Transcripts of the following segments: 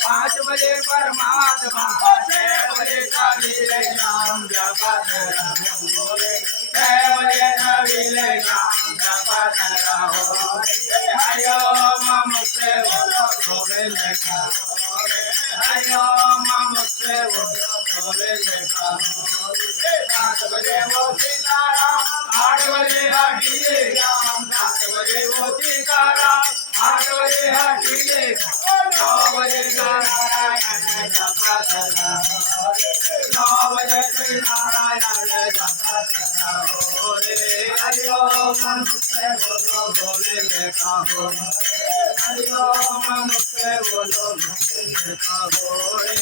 पाँच बजे परमात्मा 6 बजे सवेरे नाम जपत रहो रे 6 बजे सवेरे नाम जपत रहो रे हरि ओम मुझसे बोलो गोरे लेखा रे हरि ओम मुझसे बोलो गोरे लेखा 7 बजे वो सीताराम 8 बजे हठी राम 7 बजे वो सीताराम 8 बजे हठी 9 बजे नारायण जपत रहो रे 9 बजे श्री नारायण जपत रहो रे हरि ओम मुझसे बोलो भोले लेखा हो हरि ओम मुझसे बोलो भोले लेखा हो रे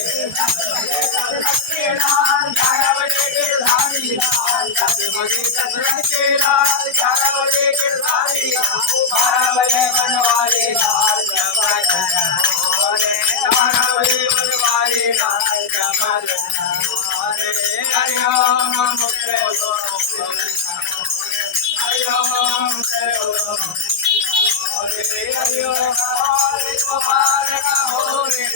11 बजे गिरधारी लाल 10 बजे दशरथ के लाल 11 बजे गिरधारी 12 बजे बनवारी लाल जपत रहो रे 12 बजे बनवारी लाल जपत रहो रे हरि ओम मुझसे बोलो भोले हरि ओम मुझसे बोलो हरि ओम हरि गोपाल का हो रे